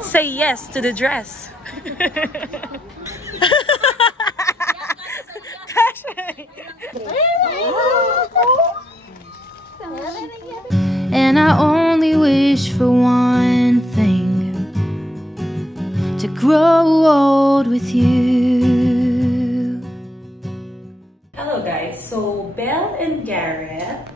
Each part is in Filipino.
Say yes to the dress. And I only wish for one thing, to grow old with you. Hello guys, so Belle and Garrett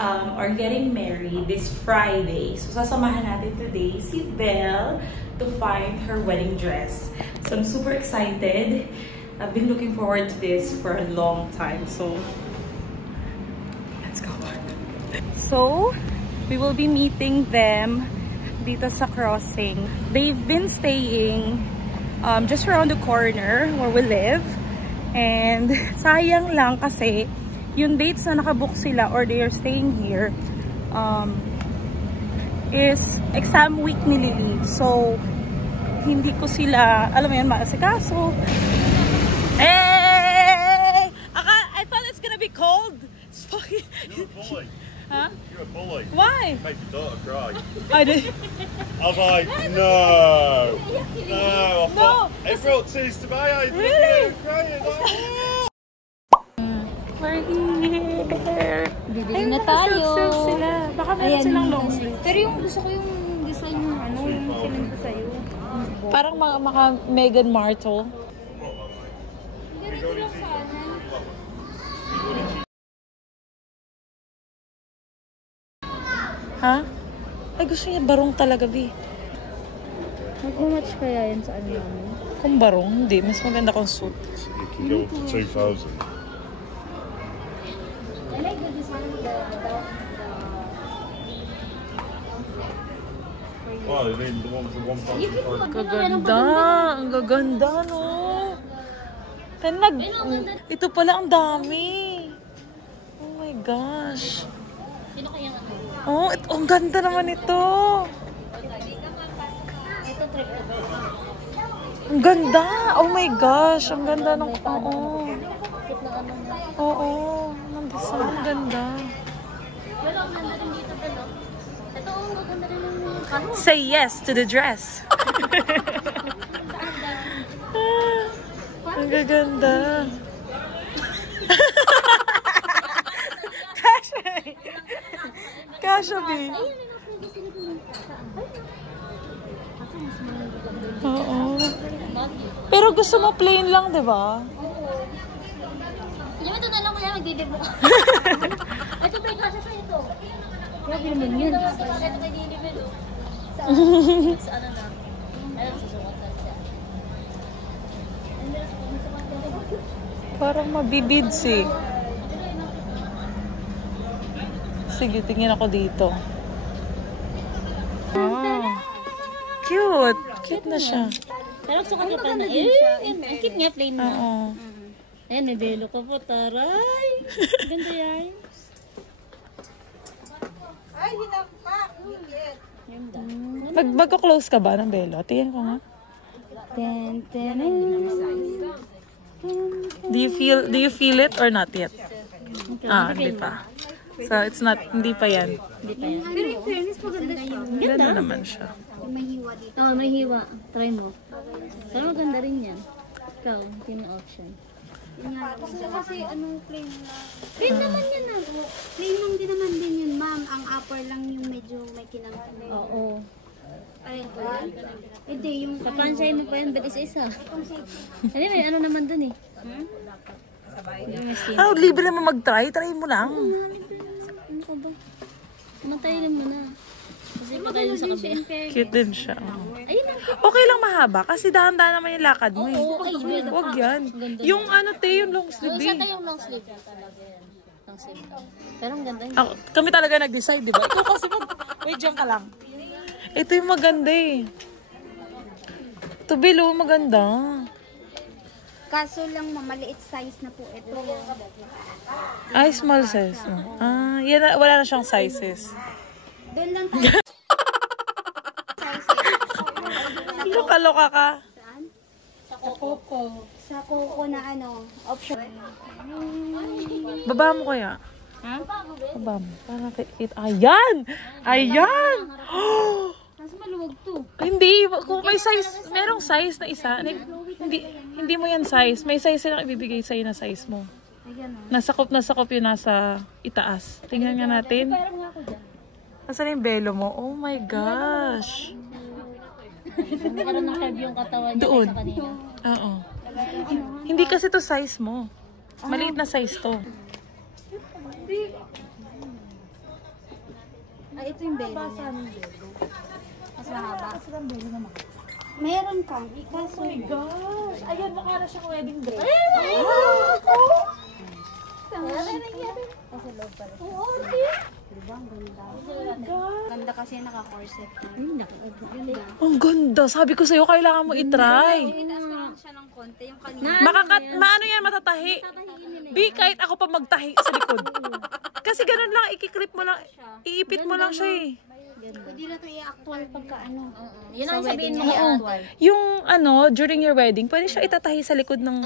are getting married this Friday. So sasamahan natin today si Belle to find her wedding dress. So I'm super excited. I've been looking forward to this for a long time. So let's go. So we will be meeting them dito sa crossing. They've been staying just around the corner where we live. And sayang lang kasi yung dates na nakabook sila or they are staying here is exam week ni Lily. So hindi ko sila, alam mo yun, maasikaso. Hey! I thought it's gonna be cold. You're a bully. Huh? You're a bully. Why? Make your daughter cry. I did. I was like, no. No. It brought tears to my eyes. Really? Crying. Like, oh. We're here. Bibili na tayo. Sila. Baka meron silang long sleeve. Pero yung gusto ko yung design yung ano, yung sinend ko sa'yo. Parang mga Meghan Markle. Ganito lang sana. Ha? Ay, gusto niya barong talaga, B. Mag-match kaya yan sa ano namin? Kung barong, hindi. Mas maganda kung suit. It can go up to 2,000. I like the design of the Oh, you mean the one for 1,500? Gaganda. Ang gaganda, no? Ito pala ang dami. Oh my gosh. Sino kaya ano? Oh, ang ganda naman ito. Ito trip ko. Ang ganda. Oh my gosh. Ang ganda ng... Oo. Oo. Ang design. Ang ganda. Pero ang ganda rin dito, pero ito ang ganda rin ng kahon. Say yes to the dress. Ang gaganda. Kasha, B. Oo. Pero gusto mo plain lang, di ba? Yung ito na lang kaya magdidibo. Ito pa yung kasha sa ito. Grabe naman yun. Ito kay Dili sa ano na? Ayun, susukat siya. Parang mabibids eh. Sige, tingin ako dito. Oh. Cute. Cute na siya. Pero sukat ka pa na. Ang cute nga, plain na. Oo. Ayan, may belo ka po, taray. Ganda yan. Ay, hinampak. Ganda. Magko-close ka ba ng belo? Tingin ko nga. Do you feel it or not yet? Ah, hindi pa. So it's not, hindi pa yan. Hindi pa yan. Pero in fairness, maganda siya. Ganda naman siya. May hiwa dito. Oo, may hiwa. Try mo. Pero maganda rin yan. Ikaw, yung option. So, kasi anong plain na? Plain naman yan ah. Plain lang din naman din yun, ma'am. Ang upper lang yung medyo may kinampan. Oo. Ay, ito yan. Hindi, yung... Kapansay mo pa yan, ba't isa-isa? Ano may ano naman dun eh. Ah, libre mo mag-try. Try mo lang. Ano ka ba? Matayin mo na. Kasi patayin sa kabila. Cute din siya. Ayun ang cute. Okay lang mahaba kasi dahan-dahan naman yung lakad mo eh. Oo, ay, Huwag yan. Yung ano te, yung long sleeve Sa eh. tayo yung long sleeve. Long sleeve. Pero ang ganda yun. Kami talaga nag-decide, di ba? Ikaw kasi wait, dyan ka lang. Ito yung maganda eh. Ito below, maganda. Kaso lang, maliit size na po ito. Ay, small size. Ah, yan, wala na siyang sizes. Doon lang tayo. Loka-loka ka. Saan? Sa Coco. Sa Coco na ano, option. Baba mo kaya? Ha? Baba mo. Para kita. Ayan! Ayan! Mas maluwag to. Hindi, kung may size, merong size na isa. Hindi mo yan size. May size silang ibibigay sa'yo na size mo. Ay, gano'n. Nasakop yun nasa itaas. Tingnan nga natin. Parang nga ako dyan. Nasaan yung belo mo? Oh my gosh. Nagkaroon ng curve yung katawan niya Doon. sa kanina. Oo. Hindi kasi to size mo. Maliit na size to. Ay, ito yung belo niya. Mas mahaba. Meron ka. Kaso, Gosh, ayan, mukha na siyang wedding dress. Kasi loob pala. diba? Ang ganda. Ganda kasi naka-corset. Ganda. Ang ganda. Sabi ko sa'yo, kailangan mo itry. Itaas ko lang siya ng konti. Yung kanina. Maano yan, matatahi. Bi, kahit ako pa magtahi sa likod. Kasi ganun lang, ikiklip mo lang, iipit mo lang siya eh. Pwede na ito i-actual pagka ano. Yun ang sabihin mo. Yung during your wedding, pwede siya itatahi sa likod ng...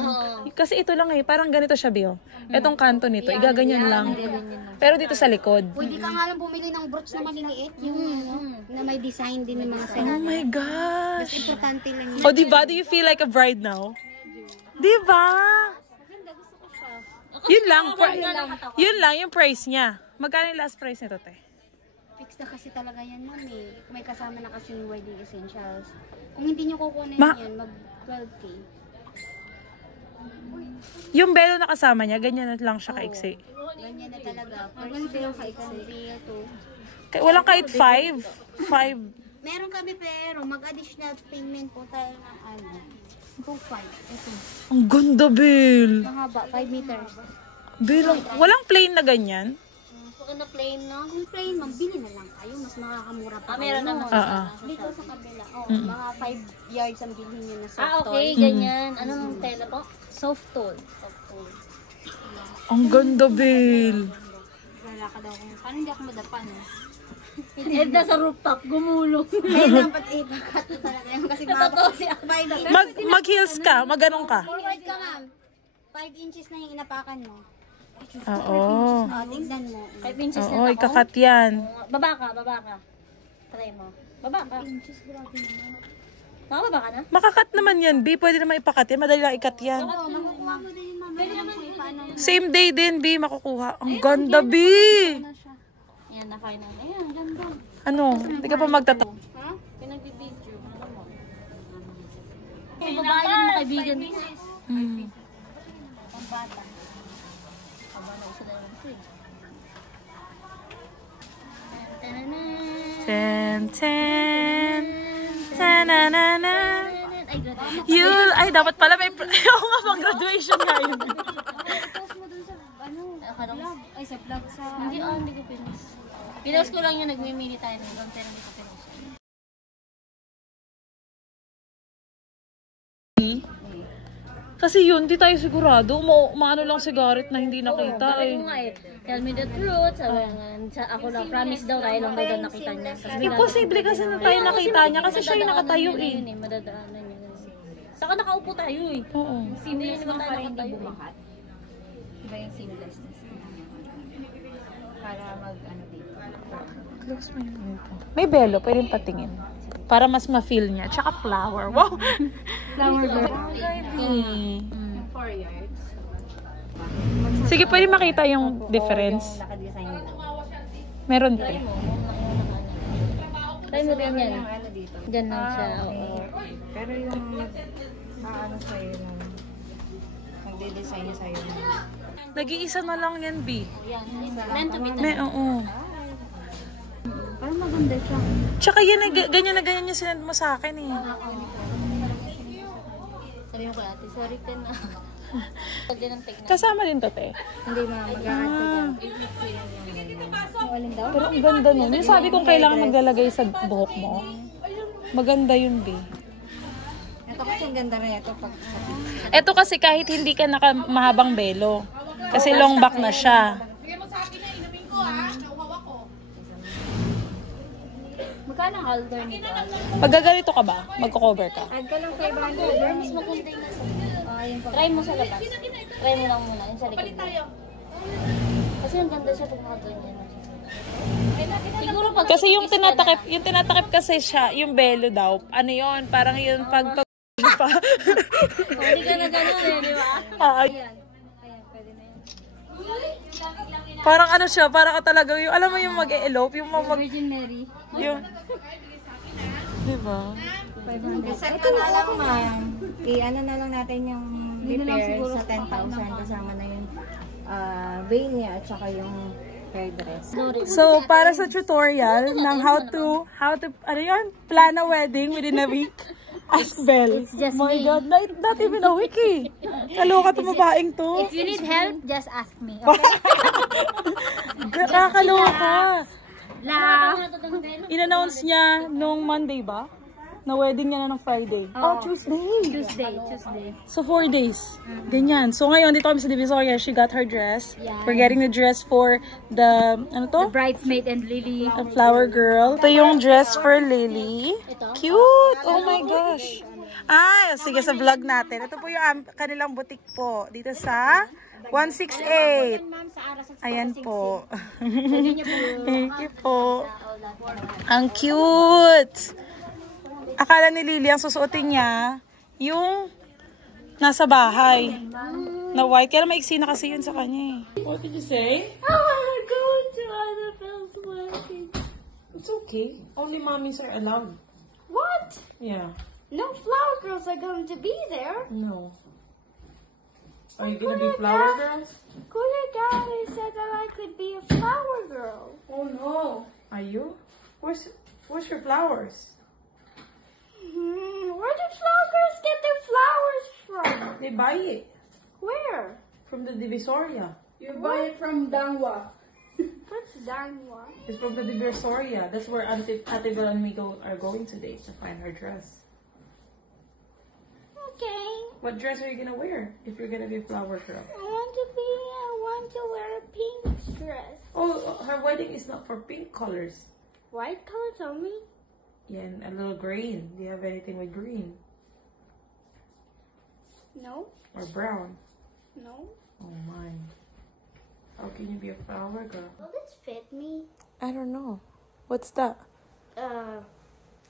Kasi ito lang eh, parang ganito siya, Bio. Etong kanto nito, igaganyan lang. Pero dito sa likod. Pwede ka nga lang bumili ng brooch na maliliit. Yung na may design din ng mga set. Oh my gosh. Importante lang yun. O diba, do you feel like a bride now? Diba? Yun lang, yun lang yung price niya. Magkano yung last price nito, te? Fix na kasi talaga yan, ma'am eh. May kasama na kasi yung wedding essentials. Kung hindi nyo kukunin yan, mag 12K. Yung belo na kasama niya, ganyan na lang siya kaiksi. Ganyan na talaga. First bill, second bill, two. Walang kahit 5. 5. Meron kami pero mag-additional payment po tayo ng ano. 2.5. Ito. Ang ganda, Bill. Mahaba, 5 meters. Bill, walang plain na ganyan. Kung na plain, no? Kung plain, ma'am, bili na lang kayo. Mas makakamura pa. Meron naman. Dito sa kabila, mga 5 yards ang bilhin nyo na soft Okay, ganyan. Anong tela po? Soft tool. Ang ganda, Bill. Lalakad ako. Paano hindi ako madapa, no? Edna sa rooftop, gumulong. Eh, dapat ipakat mo talaga yan kasi Totoo mababa. siya. Mag-heels ka, magganong ka. Forward ka, ma'am. 5 inches na yung inapakan mo. Oo. Tignan mo. 5 inches Oo, na ako. ikakat yan. Baba ka. Try mo. Baba ka. 5 inches, grabe naman. Nakababa ka na? Makakat naman yan, B. Pwede naman ipakat yan. Madali lang ikat yan. Oo, makukuha mo din yung mama. Pwede naman paano. Same day din, B. Makukuha. Ang ganda, B. Ayan, na-final. Ayan, ganda. Ano? Hindi ka pa magtato. Ha? Pinagbibidyo. Kung babae mo kaibigan. Hmm. Pambata. Aba na isa na yung fridge. Ten, ten. Tananana. Ay, grabe. Ay, dapat pala may... Oo nga, pang graduation nga yun. Tapos mo dun sa, ano, vlog. Ay, sa vlog sa, Hindi ko pinos. Pinos ko lang yung nagmimili tayo ng doon, pero hindi ko pinos. Kasi yun, di tayo sigurado. Maano lang sigaret na hindi nakita eh. Nga eh, tell me the truth. Sabi nga, ako lang, promise daw tayo lang daw nakita niya. Imposible kasi na tayo nakita niya kasi siya yung nakatayo eh. Madadaanan niya. Saka nakaupo tayo eh. Oo. Seamless naman tayo nakatayo eh. iba yung seamlessness. Para ano dito. Close mo yung dito. May belo, pwedeng patingin. Para mas ma-feel niya. Tsaka flower. Wow! Flower girl. Mm. Sige, pwede makita yung difference. Naka-design lang. Meron pa. Try mo din yan. Ano dito? Diyan lang siya. Oo. Pero yung ano sa'yo nung nagde-design sa'yo nung Nag-iisa na lang yan, B. Yan. Meant to be Oo. parang maganda siya. Tsaka yan, ganyan na ganyan yung sinend mo sa akin eh. Sabi mo kay ate, sorry ka na. Pag din ang tignan. Kasama din to, te. Hindi ma, mag-a-add ka dyan. Yung alin daw? Pero ang ganda nun. Yung sabi kong kailangan maglalagay sa buhok mo. Maganda yun, B. Ito kasi ang ganda rin ito pag Ito kasi kahit hindi ka mahabang belo. Kasi long back na siya. Magkano ang alder nito? Paggagalito ka ba? Magko-cover ka? add ka lang 500. Mas maganda yung nasa. Ayun pa. Try mo sa labas. Try mo lang muna. Yung sa likod mo. Kasi ang ganda siya pag nakaganyan. Siguro pag Kasi yung tinatakip kasi siya, yung belo daw. Ano yun? Parang yun pag pa. hindi ka na gano'n eh, di ba? Ayan, pwede na yan. Parang ano siya, parang talaga yung, alam mo yung mag-elope, yung Virgin Mary. yung, diba? Reset ka na lang, ma'am. I-ano na lang natin yung repair sa 10,000 kasama na yung veil niya at saka yung hair dress. So, para sa tutorial ng how to, ano yun? Plan a wedding within a week. Ask Belle. It's just My me. God, not even a week eh. Kaloka to babaeng to. If you need help, just ask me, okay? Kakaloka. La. In-announce niya nung Monday ba? Na wedding niya na ng Friday. Oh, Tuesday. Tuesday. So, 4 days. Ganyan. So, ngayon, dito kami sa Divisoria. She got her dress. Yeah. We're getting the dress for the, ano to? Bridesmaid and Lily. A flower girl. Ito yung dress for Lily. Cute! Oh my gosh. Ay, sige sa vlog natin. Ito po yung kanilang boutique po. Dito sa 168. Ayan po. Thank you po. Ang cute! Akala ni Lily ang susuotin niya yung nasa bahay na white. Kaya maiksi na kasi yun sa kanya eh. What did you say? I wanna go to Annabelle's wedding. It's okay. Only mommies are allowed. What? Yeah. No flower girls are going to be there. No. Are you gonna be flower girls? Kuya Daddy said that I could be a flower girl. Oh no. Are you? Where's your flowers? Where do flower girls get their flowers from? They buy it Where? from the Divisoria. You buy it from Dangwa. What's Danwa? It's from the Divisoria. That's where Ate Belle and me are going today to find her dress. Okay. What dress are you gonna wear if you're gonna be a flower girl? I want to wear a pink dress. Oh, her wedding is not for pink colors. White colors only? Yeah, and a little green. Do you have anything with green No. or brown? No. Oh my. How can you be a flower girl? Will this fit me? I don't know. What's that?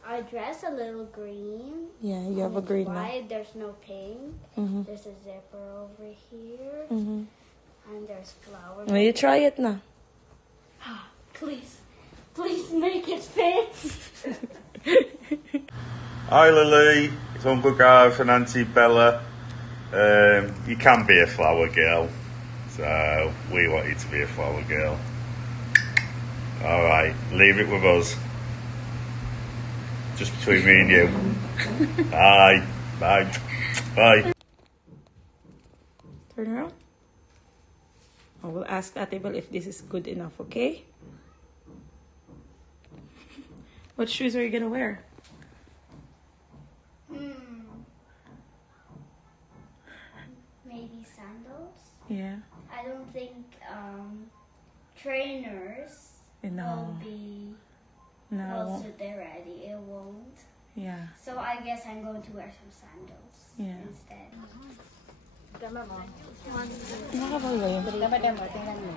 I dress a little green. Yeah, you have a green now. White, there's no pink. Mhm. There's a zipper over here. Mhm. And there's flowers. Well, you try it na. Please make it fit. Hi Lily, it's Uncle Gareth and Auntie Bella. You can be a flower girl, so we want you to be a flower girl. Alright, leave it with us. Just between me and you. Bye. Bye. Bye. Turn around. I will ask Ate Belle if this is good enough, okay? What shoes are you gonna wear? Maybe sandals. Yeah. I don't think trainers No. will be No. I well won't. suited ready. It won't. Yeah. So I guess I'm going to wear some sandals Yeah. instead. Nakakabal ba yun? Tingnan mo.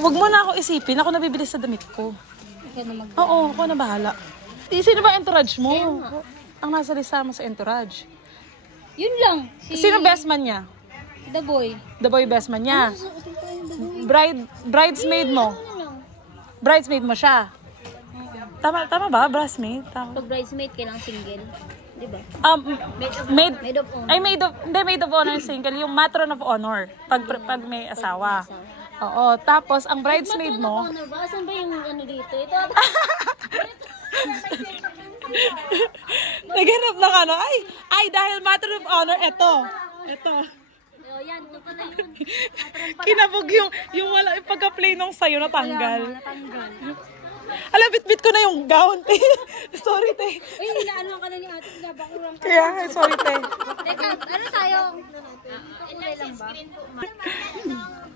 Wag mo na ako isipin. Ako nabibili sa damit ko. Oo, ako na bahala. Sino ba entourage mo? Ang nasa lista mo sa entourage. Yun lang. Sino best man niya? The boy. The boy best man niya. Bridesmaid mo. Bridesmaid mo siya. Tama ba? Bridesmaid? Tama. Pag bridesmaid, kailangan single. Diba? Maid of honor. Ay, maid of honor single. Yung matron of honor. Pag may asawa. Oo. Tapos, ang bridesmaid mo. Honor ba? Saan ba yung ano dito? Ito. Naghanap ng ano. Ay, dahil matron of honor, ito. Oh, yan. Ito pala yun. Kinabog yung wala, yung pagka-play nung sayo natanggal. Ala, bit-bit ko na yung gown, te. Sorry, te. Ay, inaano ka na ni ate. Nabakurang ka. Kaya, sorry, te. Teka, ano tayo? Ilan sa screen po, ma'am?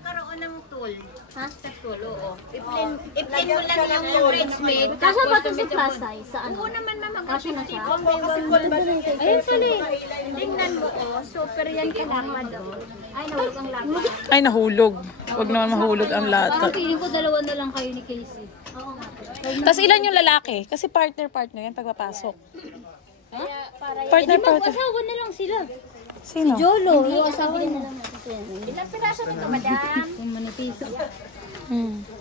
Karoon ng tool. Ha? Sa tool, oo. I-play mo lang yung bridesmaid. Kasya ba ito sa plus size? Sa ano? Oo naman, ma'am. Kasya na siya? Kasi Ayun pala eh. tingnan mo, super yan ka lang, madam. Ay, nahulog ang lata. Ay, nahulog. Huwag naman mahulog ang Parang lata. feeling ko dalawa na lang kayo ni Casey. Oo nga. Tapos ilan yung lalaki? Kasi partner yan pagpapasok. Ha? Partner. Mag-asawa na lang sila. Sino? Jolo, yung asawa na lang natin. Ilang piraso nito, madam? Yung manipis.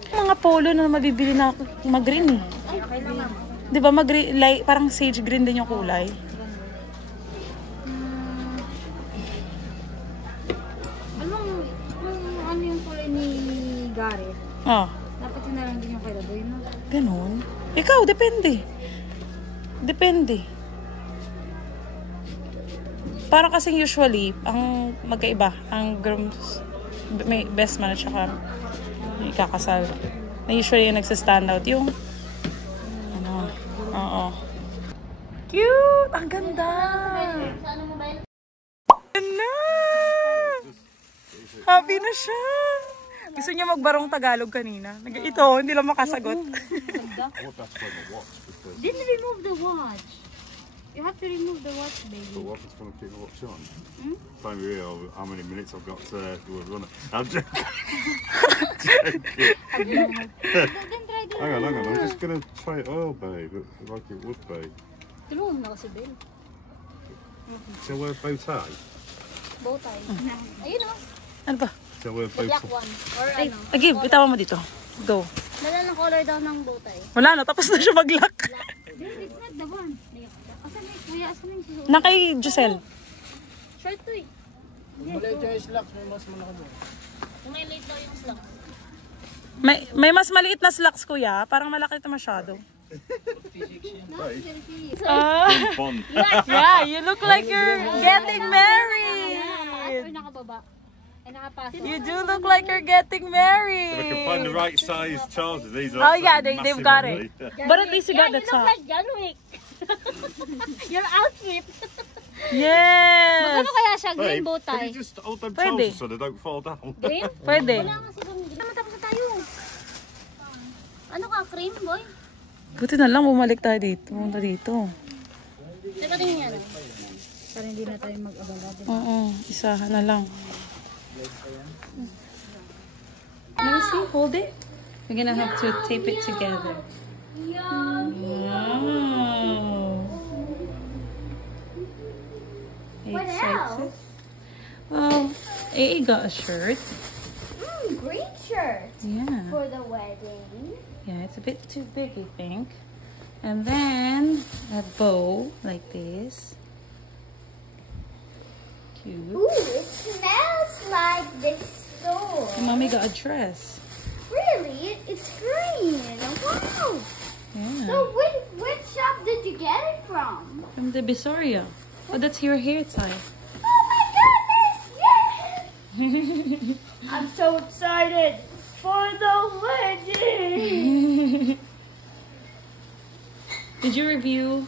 Mga polo na mabibili na mag-green eh. Okay lang, ma'am. Di ba parang sage green din yung kulay? Ano yung kulay ni Gareth? Ah, Dapat yun na lang din yung kay Raboy, no? ganun. Ikaw, depende. Depende. Parang kasing usually, ang magkaiba, ang grooms, may best man at saka may ikakasal. Na usually yung nagsa-stand out yung, ano, oo. Cute! Ang ganda! Sa ano mo ba yun? Ganda! Happy na siya! Gusto niya magbarong Tagalog kanina. Ito, hindi lang makasagot. Didn't remove the watch. You have to remove the watch, baby. But what if it's going to keep the watch on? Don't real how many minutes I've got to do a runner. I'm joking. Then try the... Hang on. I'm just going to try it oil, babe, like it would be. Tulungan na kasi, Bel. Shall I wear a bow tie? Bow tie. Ayun o. Ano ba? Shall I wear a The bow black tie? one. Or ano. Give, itawa mo dito. Go. Nala ng color daw ng bow tie. Wala na, tapos na siya mag-lock. Dude, it's not the one. Asan may kuya? Asan may susunod? Na kay Giselle. Short to eh. Maliit yung slacks, may mas malaki doon. May late daw yung slacks. May mas maliit na slacks, kuya. Parang malaki ito masyado. Bond. Yeah, you look like you're getting married. Nakaas or nakababa? Ay, nakapasok. You do look like you're getting married. If I can find the right size trousers, these are Oh yeah, absolutely they've massive, got aren't it. they? But at least you got the You look top. like John Wick. Your outfit. Yes. Ano kaya siya? Green Babe, bow can tie. you just hold them Pwede. trousers so they don't fall down? Green? Pwede. Wala nga siguro. Naman tapos na tayo. Ano ka? Cream, boy? Buti na lang bumalik tayo dito. Pumunta dito. Teka tingin yan. Para hindi na tayo mag-abala. Oo, isahan na lang. Let me see, hold it. We're gonna have to tape it together. Wow. What Excited? else? Well, AA got a shirt. Green shirt Yeah. for the wedding. Yeah, it's a bit too big, I think. And then a bow like this. Cute. Ooh, it smells like this store. Mommy got a dress. Really? It's green. Wow. Yeah. So which shop did you get it from? From the Bisoria. Oh, that's your hair tie. Oh my goodness! Yes! I'm so excited for the wedding. Did you review?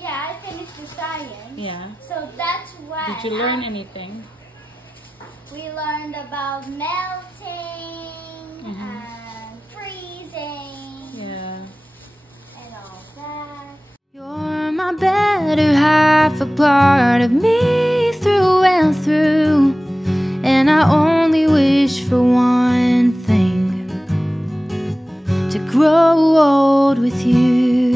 Yeah, I finished the science. Yeah. So that's why Did you learn anything? we learned about melting and freezing Yeah. and all that. You're my better half, a part of me through and through. And I only wish for one thing: to grow old with you.